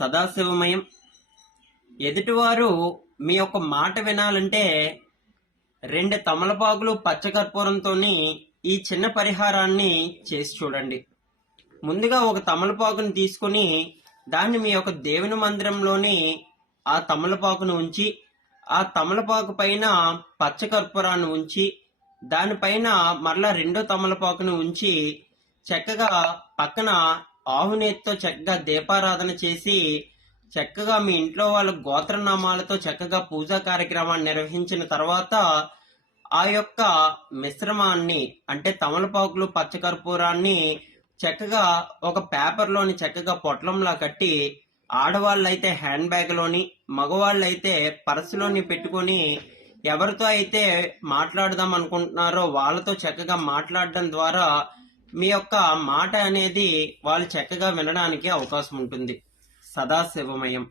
సదాశివమయం. ఎదుటివారు మీ యొక్క మాట వినాలంటే 2 తమలపాకులు పచ్చకర్పూరంతో ఈ చిన్న పరిహారాన్ని చేసి చూడండి. ముందుగా ఒక తమలపాకును తీసుకుని దాన్ని మీ యొక్క దేవుని మందిరంలోని ఆ తమలపాకును ఉంచి, ఆ తమలపాకు పైన పచ్చకర్పూరాన్ని ఉంచి, దానిపైన మరలా 2వ తమలపాకును ఉంచి చక్కగా పక్కన ఆవునేతితో చక్కగా దీపారాధన చేసి చక్కగా మీ ఇంట్లో వాళ్ళ గోత్రనామాలతో చక్కగా పూజా కార్యక్రమాన్ని నిర్వహించిన తర్వాత ఆ యొక్క మిశ్రమాన్ని అంటే తమలపాకులు పచ్చకర్పూరాన్ని చక్కగా ఒక పేపర్లోని చక్కగా పొట్లంలా కట్టి ఆడవాళ్ళైతే హ్యాండ్ బ్యాగ్లోని, మగవాళ్ళైతే పర్సులోని పెట్టుకొని ఎవరితో అయితే మాట్లాడదాం అనుకుంటున్నారో వాళ్ళతో చక్కగా మాట్లాడడం ద్వారా మీ యొక్క మాట అనేది వాళ్ళు చక్కగా వినడానికి అవకాశం ఉంటుంది. సదాశివమయం.